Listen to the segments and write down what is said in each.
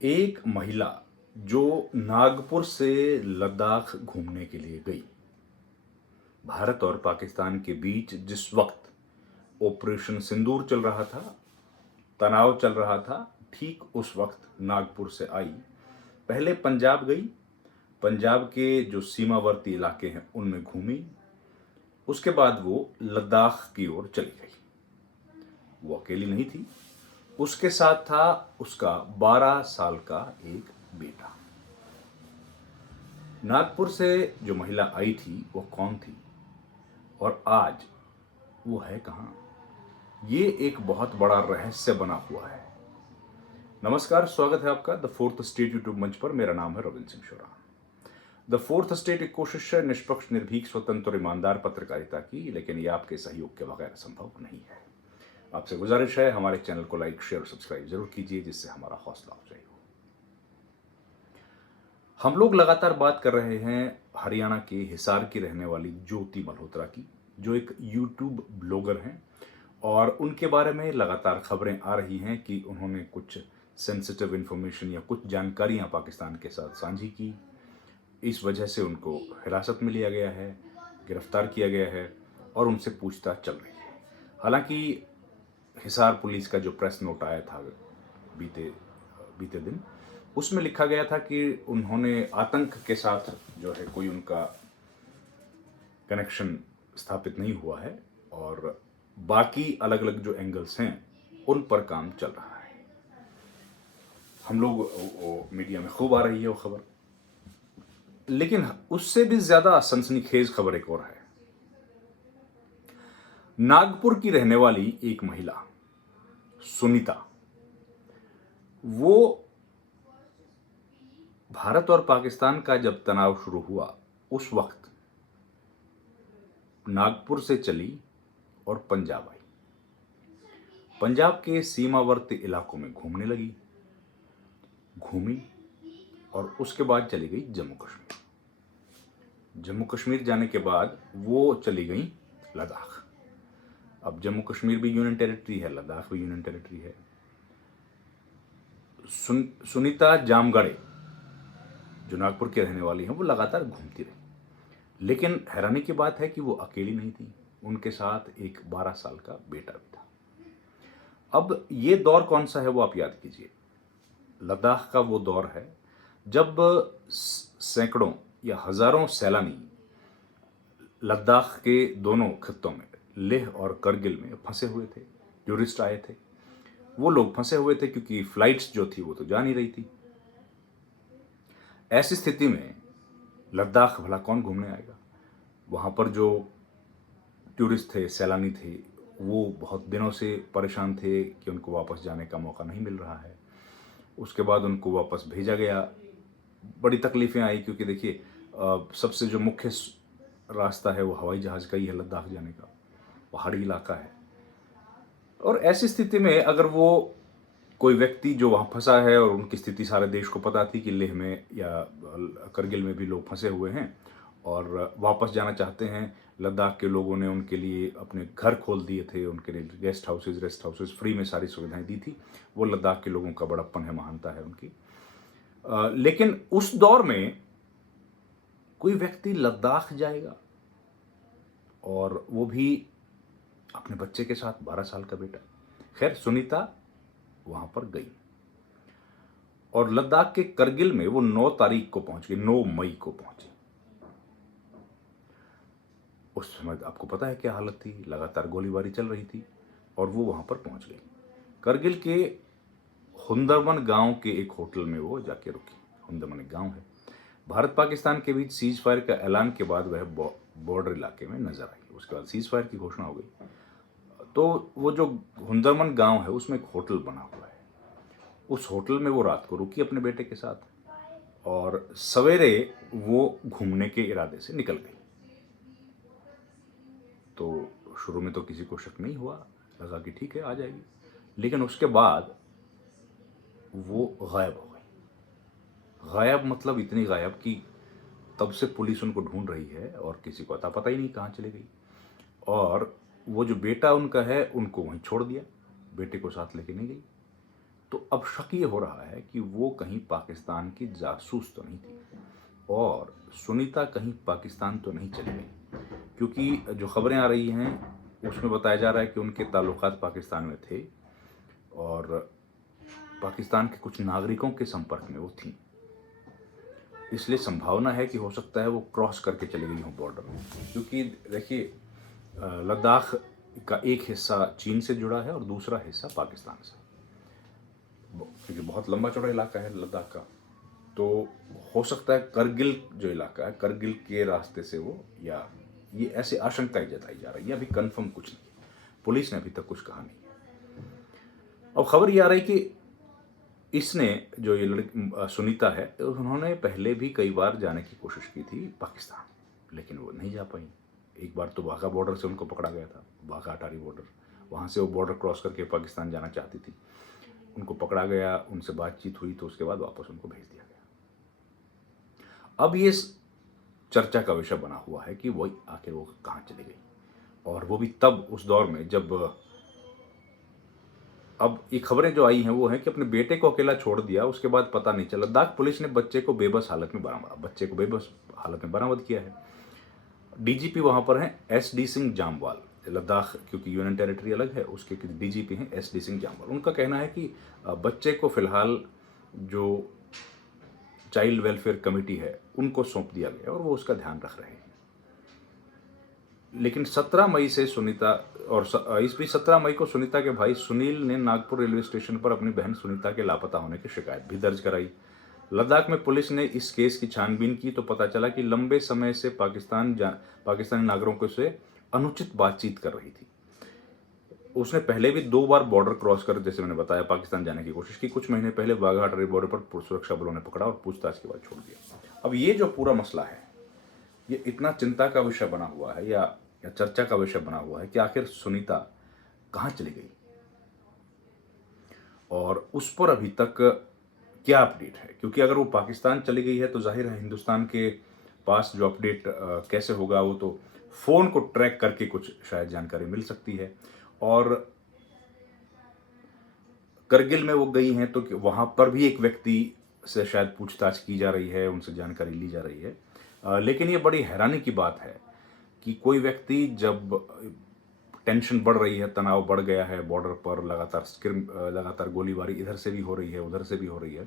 एक महिला जो नागपुर से लद्दाख घूमने के लिए गई। भारत और पाकिस्तान के बीच जिस वक्त ऑपरेशन सिंदूर चल रहा था, तनाव चल रहा था, ठीक उस वक्त नागपुर से आई। पहले पंजाब गई, पंजाब के जो सीमावर्ती इलाके हैं उनमें घूमी। उसके बाद वो लद्दाख की ओर चली गई। वो अकेली नहीं थी, उसके साथ था उसका 12 साल का एक बेटा। नागपुर से जो महिला आई थी वो कौन थी और आज वो है कहां, ये एक बहुत बड़ा रहस्य बना हुआ है। नमस्कार, स्वागत है आपका द फोर्थ स्टेट यूट्यूब मंच पर। मेरा नाम है Ravindra Singh Shora. The fourth state एक कोशिश है निष्पक्ष, निर्भीक, स्वतंत्र और ईमानदार पत्रकारिता की, लेकिन ये आपके सहयोग के बगैर संभव नहीं है। आपसे गुजारिश है हमारे चैनल को लाइक, शेयर और सब्सक्राइब जरूर कीजिए, जिससे हमारा हौसला अफजाई हो। हम लोग लगातार बात कर रहे हैं हरियाणा के हिसार की रहने वाली ज्योति मल्होत्रा की, जो एक यूट्यूब ब्लॉगर हैं और उनके बारे में लगातार खबरें आ रही हैं कि उन्होंने कुछ सेंसिटिव इंफॉर्मेशन या कुछ जानकारियां पाकिस्तान के साथ साझी की। इस वजह से उनको हिरासत में लिया गया है, गिरफ्तार किया गया है और उनसे पूछताछ चल रही है। हालांकि हिसार पुलिस का जो प्रेस नोट आया था बीते बीते दिन, उसमें लिखा गया था कि उन्होंने आतंक के साथ जो है कोई उनका कनेक्शन स्थापित नहीं हुआ है और बाकी अलग अलग जो एंगल्स हैं उन पर काम चल रहा है। हम लोग मीडिया में खूब आ रही है वो खबर, लेकिन उससे भी ज्यादा सनसनीखेज खबर एक और है। नागपुर की रहने वाली एक महिला सुनीता, वो भारत और पाकिस्तान का जब तनाव शुरू हुआ उस वक्त नागपुर से चली और पंजाब आई। पंजाब के सीमावर्ती इलाकों में घूमने लगी, घूमी और उसके बाद चली गई जम्मू कश्मीर। जम्मू कश्मीर जाने के बाद वो चली गई लद्दाख। अब जम्मू कश्मीर भी यूनियन टेरिटरी है, लद्दाख भी यूनियन टेरिटरी है। सुनीता जामगढ़े जो नागपुर के रहने वाली हैं, वो लगातार घूमती रही, लेकिन हैरानी की बात है कि वो अकेली नहीं थी, उनके साथ एक 12 साल का बेटा भी था। अब ये दौर कौन सा है वो आप याद कीजिए। लद्दाख का वो दौर है जब सैकड़ों या हजारों सैलानी लद्दाख के दोनों खित्तों में, लेह और करगिल में फंसे हुए थे। टूरिस्ट आए थे, वो लोग फंसे हुए थे क्योंकि फ्लाइट्स जो थी वो तो जा नहीं रही थी। ऐसी स्थिति में लद्दाख भला कौन घूमने आएगा। वहाँ पर जो टूरिस्ट थे, सैलानी थे, वो बहुत दिनों से परेशान थे कि उनको वापस जाने का मौका नहीं मिल रहा है। उसके बाद उनको वापस भेजा गया। बड़ी तकलीफ़ें आई क्योंकि देखिए, सबसे जो मुख्य रास्ता है वो हवाई जहाज़ का ही है लद्दाख जाने का, पहाड़ी इलाका है। और ऐसी स्थिति में अगर वो कोई व्यक्ति जो वहाँ फंसा है और उनकी स्थिति सारे देश को पता थी कि लेह में या करगिल में भी लोग फंसे हुए हैं और वापस जाना चाहते हैं, लद्दाख के लोगों ने उनके लिए अपने घर खोल दिए थे, उनके लिए रेस्ट हाउसेज फ्री में सारी सुविधाएं दी थी। वो लद्दाख के लोगों का बड़प्पन है, महानता है उनकी। लेकिन उस दौर में कोई व्यक्ति लद्दाख जाएगा और वो भी अपने बच्चे के साथ, 12 साल का बेटा। खैर, सुनीता वहां पर गई और लद्दाख के करगिल में वो 9 तारीख को पहुंच गई, 9 मई को पहुंची। उस समय आपको पता है क्या हालत थी, लगातार गोलीबारी चल रही थी और वो वहां पर पहुंच गई। करगिल के हुंदरवन गांव के एक होटल में वो जाके रुकी। हुंदरवन एक गांव है। भारत पाकिस्तान के बीच सीज फायर का ऐलान के बाद वह बॉर्डर इलाके में नजर आई। उसके बाद सीज फायर की घोषणा हो गई। तो वो जो हुंदरवन गांव है उसमें एक होटल बना हुआ है। उस होटल में वो रात को रुकी अपने बेटे के साथ और सवेरे वो घूमने के इरादे से निकल गई। तो शुरू में तो किसी को शक नहीं हुआ, लगा कि ठीक है आ जाएगी, लेकिन उसके बाद वो गायब हो गई। गायब मतलब इतनी गायब कि तब से पुलिस उनको ढूंढ रही है और किसी को अता पता ही नहीं कहाँ चली गई। और वो जो बेटा उनका है उनको वहीं छोड़ दिया, बेटे को साथ लेके नहीं गई। तो तो अब शक ये हो रहा है कि वो कहीं पाकिस्तान की जासूस तो नहीं थी और सुनीता कहीं पाकिस्तान तो नहीं चली गई, क्योंकि जो खबरें आ रही हैं उसमें बताया जा रहा है कि उनके ताल्लुकात पाकिस्तान में थे और पाकिस्तान के कुछ नागरिकों के संपर्क में वो थी। इसलिए संभावना है कि हो सकता है वो क्रॉस करके चली गई हो बॉर्डर में, क्योंकि देखिए लद्दाख का एक हिस्सा चीन से जुड़ा है और दूसरा हिस्सा पाकिस्तान से, क्योंकि बहुत लंबा चौड़ा इलाका है लद्दाख का। तो हो सकता है करगिल जो इलाका है, करगिल के रास्ते से वो, या ये ऐसे आशंकाएं जताई जा रही है, अभी कंफर्म कुछ नहीं, पुलिस ने अभी तक कुछ कहा नहीं है। अब खबर ये आ रही कि इसने जो ये लड़की सुनीता है, उन्होंने पहले भी कई बार जाने की कोशिश की थी पाकिस्तान, लेकिन वो नहीं जा पाई। एक बार तो वाघा बॉर्डर से उनको पकड़ा गया था, वाघा अटारी बॉर्डर, वहाँ से वो बॉर्डर क्रॉस करके पाकिस्तान जाना चाहती थी, उनको पकड़ा गया, उनसे बातचीत हुई तो उसके बाद वापस उनको भेज दिया गया। अब ये चर्चा का विषय बना हुआ है कि वही आखिर वो कहाँ चली गई, और वो भी तब उस दौर में जब अब ये खबरें जो आई हैं वो हैं कि अपने बेटे को अकेला छोड़ दिया, उसके बाद पता नहीं चला। लद्दाख पुलिस ने बच्चे को बेबस हालत में बरामद किया है। डीजीपी वहां पर हैं SD सिंह जामवाल। लद्दाख क्योंकि यूनियन टेरिटरी अलग है, उसके डीजीपी हैं SD सिंह जामवाल। उनका कहना है कि बच्चे को फिलहाल जो चाइल्ड वेलफेयर कमेटी है उनको सौंप दिया गया और वो उसका ध्यान रख रहे हैं। लेकिन 17 मई से सुनीता और इस बीच 17 मई को सुनीता के भाई सुनील ने नागपुर रेलवे स्टेशन पर अपनी बहन सुनीता के लापता होने की शिकायत भी दर्ज कराई। लद्दाख में पुलिस ने इस केस की छानबीन की तो पता चला कि लंबे समय से पाकिस्तानी नागरिकों से अनुचित बातचीत कर रही थी। उसने पहले भी 2 बार बॉर्डर क्रॉस कर, जैसे मैंने बताया, पाकिस्तान जाने की कोशिश की। कुछ महीने पहले वाघा अटारी बॉर्डर पर सुरक्षा बलों ने पकड़ा और पूछताछ के बाद छोड़ दिया। अब ये जो पूरा मसला है, ये इतना चिंता का विषय बना हुआ है या चर्चा का विषय बना हुआ है कि आखिर सुनीता कहाँ चली गई और उस पर अभी तक क्या अपडेट है। क्योंकि अगर वो पाकिस्तान चली गई है तो जाहिर है हिंदुस्तान के पास जो अपडेट कैसे होगा, वो तो फोन को ट्रैक करके कुछ शायद जानकारी मिल सकती है। और करगिल में वो गई हैं तो वहां पर भी एक व्यक्ति से शायद पूछताछ की जा रही है, उनसे जानकारी ली जा रही है। लेकिन ये बड़ी हैरानी की बात है कि कोई व्यक्ति, जब टेंशन बढ़ रही है, तनाव बढ़ गया है, बॉर्डर पर लगातार गोलीबारी इधर से भी हो रही है, उधर से भी हो रही है,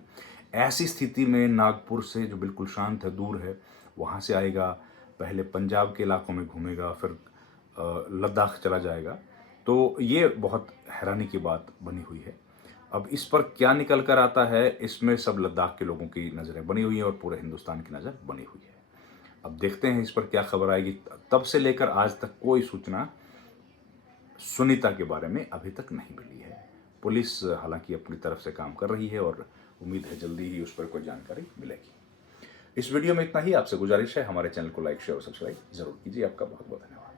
ऐसी स्थिति में नागपुर से जो बिल्कुल शांत है, दूर है, वहाँ से आएगा, पहले पंजाब के इलाकों में घूमेगा, फिर लद्दाख चला जाएगा। तो ये बहुत हैरानी की बात बनी हुई है। अब इस पर क्या निकल कर आता है, इसमें सब लद्दाख के लोगों की नज़रें बनी हुई हैं और पूरे हिंदुस्तान की नज़र बनी हुई है। अब देखते हैं इस पर क्या खबर आएगी। तब से लेकर आज तक कोई सूचना सुनीता के बारे में अभी तक नहीं मिली है। पुलिस हालांकि अपनी तरफ से काम कर रही है और उम्मीद है जल्दी ही उस पर कोई जानकारी मिलेगी। इस वीडियो में इतना ही। आपसे गुजारिश है, हमारे चैनल को लाइक, शेयर और सब्सक्राइब जरूर कीजिए। आपका बहुत बहुत धन्यवाद।